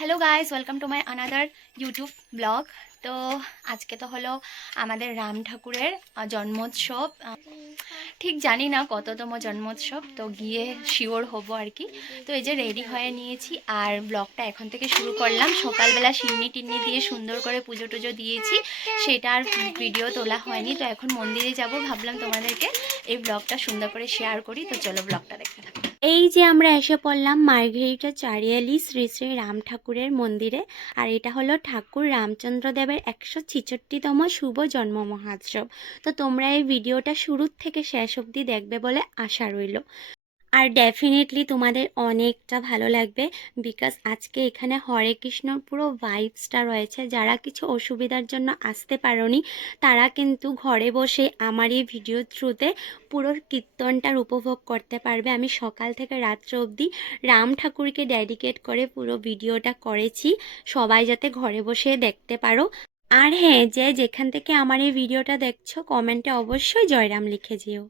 Hello guys, welcome to my another YouTube blog. তো আজকে তো হলো আমাদের রাম ঠাকুরের জন্মোৎসব। ঠিক জানি না কততম জন্মোৎসব, তো গিয়ে শিওর হব আর কি। তো এই যে রেডি হয়ে নিয়েছি আর ব্লগটা এখন থেকে শুরু করলাম। সকালবেলা সিন্নি টিন্নি দিয়ে সুন্দর করে পুজো টুজো দিয়েছি, সেটা আর ভিডিও তোলা হয়নি। তো এখন মন্দিরে যাব, ভাবলাম তোমাদেরকে এই ব্লগটা সুন্দর করে শেয়ার করি। তো চলো ব্লগটা দেখতে থাকো। এই যে আমরা এসে পড়লাম মার্ঘেরিটা চারিয়ালি শ্রী শ্রী রাম ঠাকুরের মন্দিরে। আর এটা হলো ঠাকুর রামচন্দ্র দেবের 166তম শুভ জন্ম মহোৎসব। তো তোমরা এই ভিডিওটা শুরুর থেকে শেষ অবধি দেখবে বলে আশা রইল। আর ডেফিনেটলি তোমাদের অনেকটা ভালো লাগবে, বিকজ আজকে এখানে হরে কৃষ্ণর পুরো ভাইবসটা রয়েছে। যারা কিছু অসুবিধার জন্য আসতে পারোনি, তারা কিন্তু ঘরে বসে আমার এই ভিডিওর থ্রুতে পুরো কীর্তনটার উপভোগ করতে পারবে। আমি সকাল থেকে রাত্র অবধি রাম ঠাকুরকে ডেডিকেট করে পুরো ভিডিওটা করেছি, সবাই যাতে ঘরে বসে দেখতে পারো। আর হ্যাঁ, যে যেখান থেকে আমার এই ভিডিওটা দেখছো, কমেন্টে অবশ্যই জয়রাম লিখে যেও।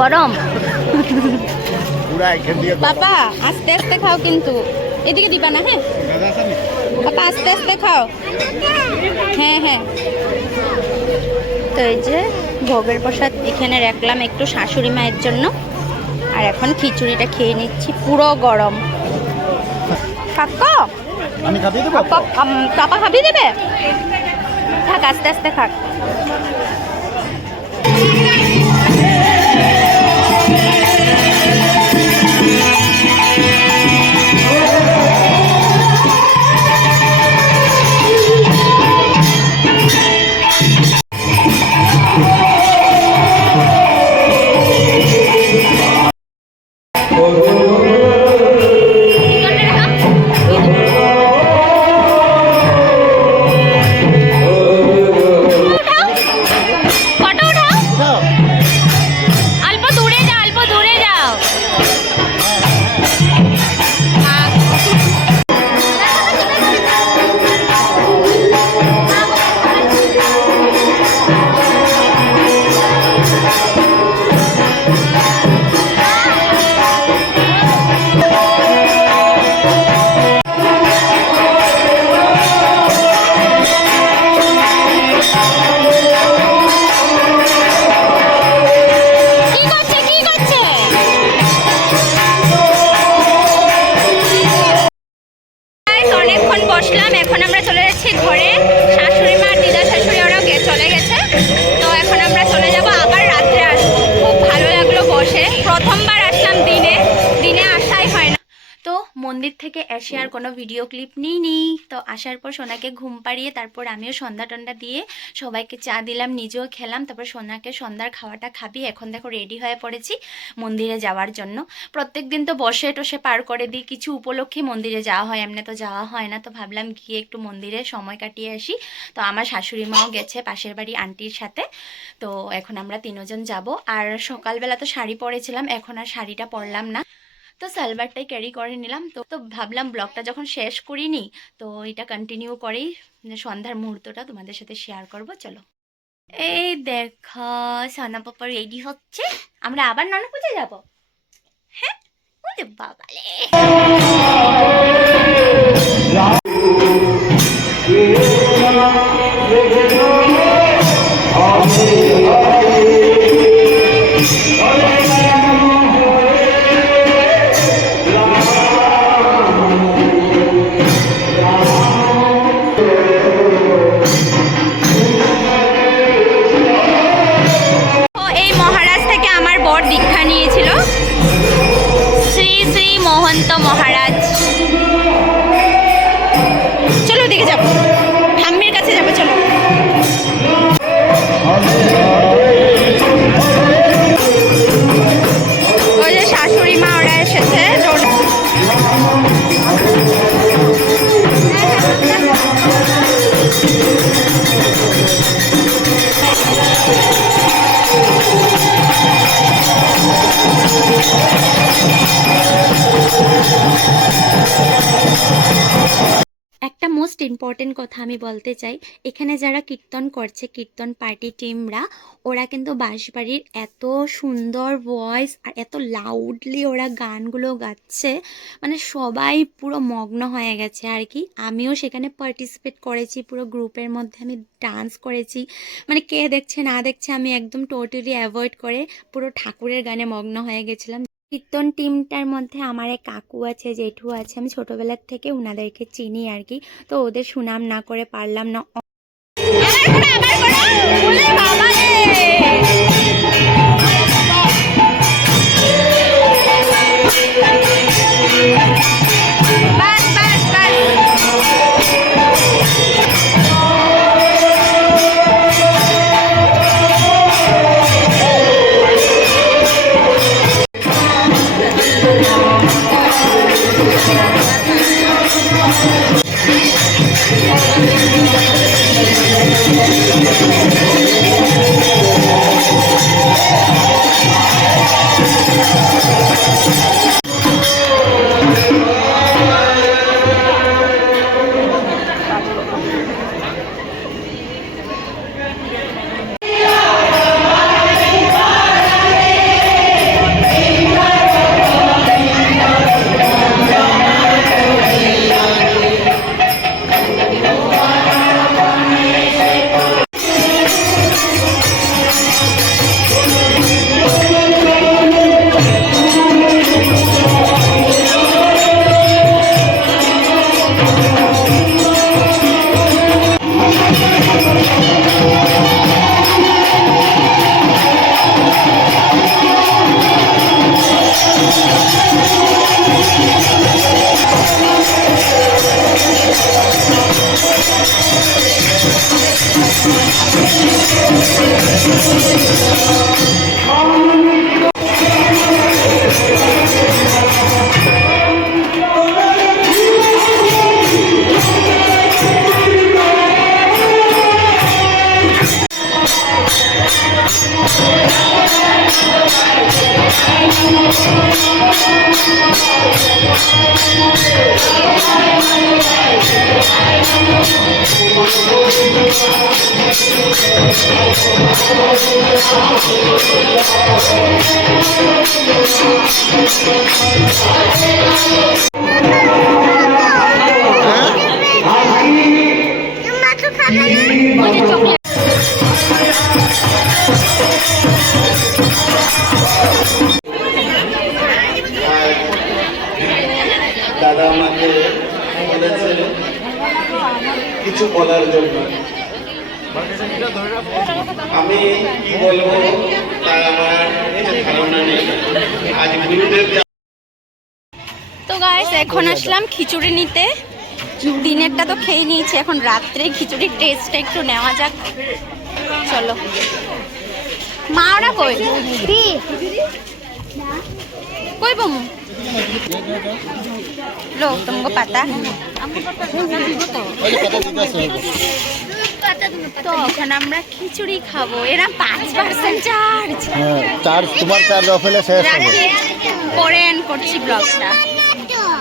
গরম পাপা, আস্তে আস্তে খাও কিন্তু, এদিকে দিবা না। হ্যাঁ পাপা, আস্তে আস্তে খাও। হ্যাঁ হ্যাঁ। তো এই যে ভোগের প্রসাদ এখানে রাখলাম একটু শাশুড়ি মায়ের জন্য, আর এখন খিচুড়িটা খেয়ে নিচ্ছি, পুরো গরম। কাকা আমি খাবিয়ে দেবো? পাপা খাবিয়ে দেবে? থাক, আস্তে আস্তে থাক। বসলাম, এখন আমরা চলে যাচ্ছি ঘরে। শাশুড়ি মা, দিদা শাশুড়ি ওরাও চলে গেছে। তো এখন আমরা চলে যাব, আবার রাত্রে আসবো। খুব ভালো লাগলো বসে, প্রথমবার আসলাম দিনে, দিনে আসাই হয় না। তো মন্দির থেকে এসে আর কোনো ভিডিও ক্লিপ নিইনি। তো আসার পর সোনাকে ঘুম পাড়িয়ে তারপর আমিও সন্ধ্যা টন্ডা দিয়ে সবাইকে চা দিলাম, নিজেও খেলাম। তারপর সোনাকে সন্ধ্যার খাওয়াটা খাবি। এখন দেখো রেডি হয়ে পড়েছি মন্দিরে যাওয়ার জন্য। প্রত্যেক দিন তো বসে টসে পার করে দিই, কিছু উপলক্ষে মন্দিরে যাওয়া হয়, এমনি তো যাওয়া হয় না। তো ভাবলাম গিয়ে একটু মন্দিরে সময় কাটিয়ে আসি। তো আমার শাশুড়ি মাও গেছে পাশের বাড়ি আন্টির সাথে। তো এখন আমরা তিনজন যাব। আর সকালবেলা তো শাড়ি পরেছিলাম, এখন আর শাড়িটা পরলাম না। তো সালোয়ারটাই ক্যারি করে নিলাম। তো তো ভাবলাম ব্লগটা যখন শেষ করিনি তো এটা কন্টিনিউ করেই সন্ধ্যার মুহূর্তটা তোমাদের সাথে শেয়ার করব। চলো, এই দেখো সোনা পাপা রেডি হচ্ছে, আমরা আবার নানা পুজো যাবো। হ্যাঁ, ওরে বাবালে। এই মহারাজ থেকে আমার বর দীক্ষা নিয়েছিল, শ্রী শ্রী মহন্ত মহারাজ। চলো ওদিকে যাবো, ঠাম্মির কাছে যাবো, চলো। ওই যে শাশুড়ি মা ওরা এসেছে। একটা মোস্ট ইম্পর্টেন্ট কথা আমি বলতে চাই, এখানে যারা কীর্তন করছে, কীর্তন পার্টি টিমরা, ওরা কিন্তু বাঁশবাড়ির এত সুন্দর ভয়েস আর এত লাউডলি ওরা গানগুলো গাচ্ছে, মানে সবাই পুরো মগ্ন হয়ে গেছে আর কি। আমিও সেখানে পার্টিসিপেট করেছি, পুরো গ্রুপের মধ্যে আমি ডান্স করেছি। মানে কে দেখছে না দেখছে আমি একদম টোটালি অ্যাভয়েড করে পুরো ঠাকুরের গানে মগ্ন হয়ে গেছিলাম। কীর্তন টিমটার মধ্যে আমার এক কাকু আছে, জেঠু আছে, আমি ছোটোবেলার থেকে ওনাদেরকে চিনি আর কি। তো ওদের সুনাম না করে পারলাম না। দাদা আমাকে বলেছে কিছু বলার জন্য, আমি কি বলবো তা আমার ধারণা নেই। আজ গুরুদেব। তো গাইস এখন আসলাম খিচুড়ি নিতে। দিনেরটা তো খেয়ে নিয়েছি, এখন রাত্রে খিচুড়ির টেস্টটা একটু নেওয়া যাক। চলো। মা ওরা কই কই বমু লো তোমাকে পাতা তো এখন আমরা খিচুড়ি খাবো। এরা 5% চার্জ। হ্যাঁ, চার্জ তোমার চার্জ অফ হলে শেষ হবে। পরেন করছি ব্লগটা।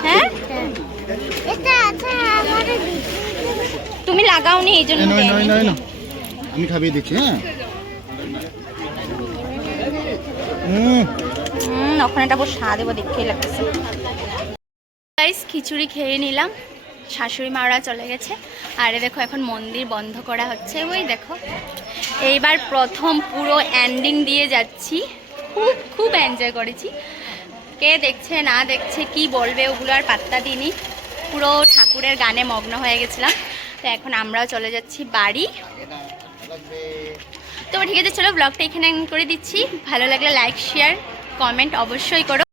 হ্যাঁ তুমি লাগাওনি এই জন্য নয় দেয়নি। নয় নয় না, আমি খাবিয়ে দিচ্ছি। হ্যাঁ ওখানে একটা বসে দেবো দেখতেই লাগতেছে। গাইস খিচুড়ি খেয়ে নিলাম, শাশুড়ি মারা চলে গেছে। আর দেখো এখন মন্দির বন্ধ করা হচ্ছে, ওই দেখো। এইবার প্রথম পুরো এন্ডিং দিয়ে যাচ্ছি, খুব খুব এনজয় করেছি। কে দেখছে না দেখছে কি বলবে ওগুলো আর পাত্তা দিইনি, পুরো ঠাকুরের গানে মগ্ন হয়ে গেছিলাম। তো এখন আমরাও চলে যাচ্ছি বাড়ি। তো ঠিক আছে, চলো ব্লগটা এখানে করে দিচ্ছি। ভালো লাগলে লাইক শেয়ার কমেন্ট অবশ্যই করো।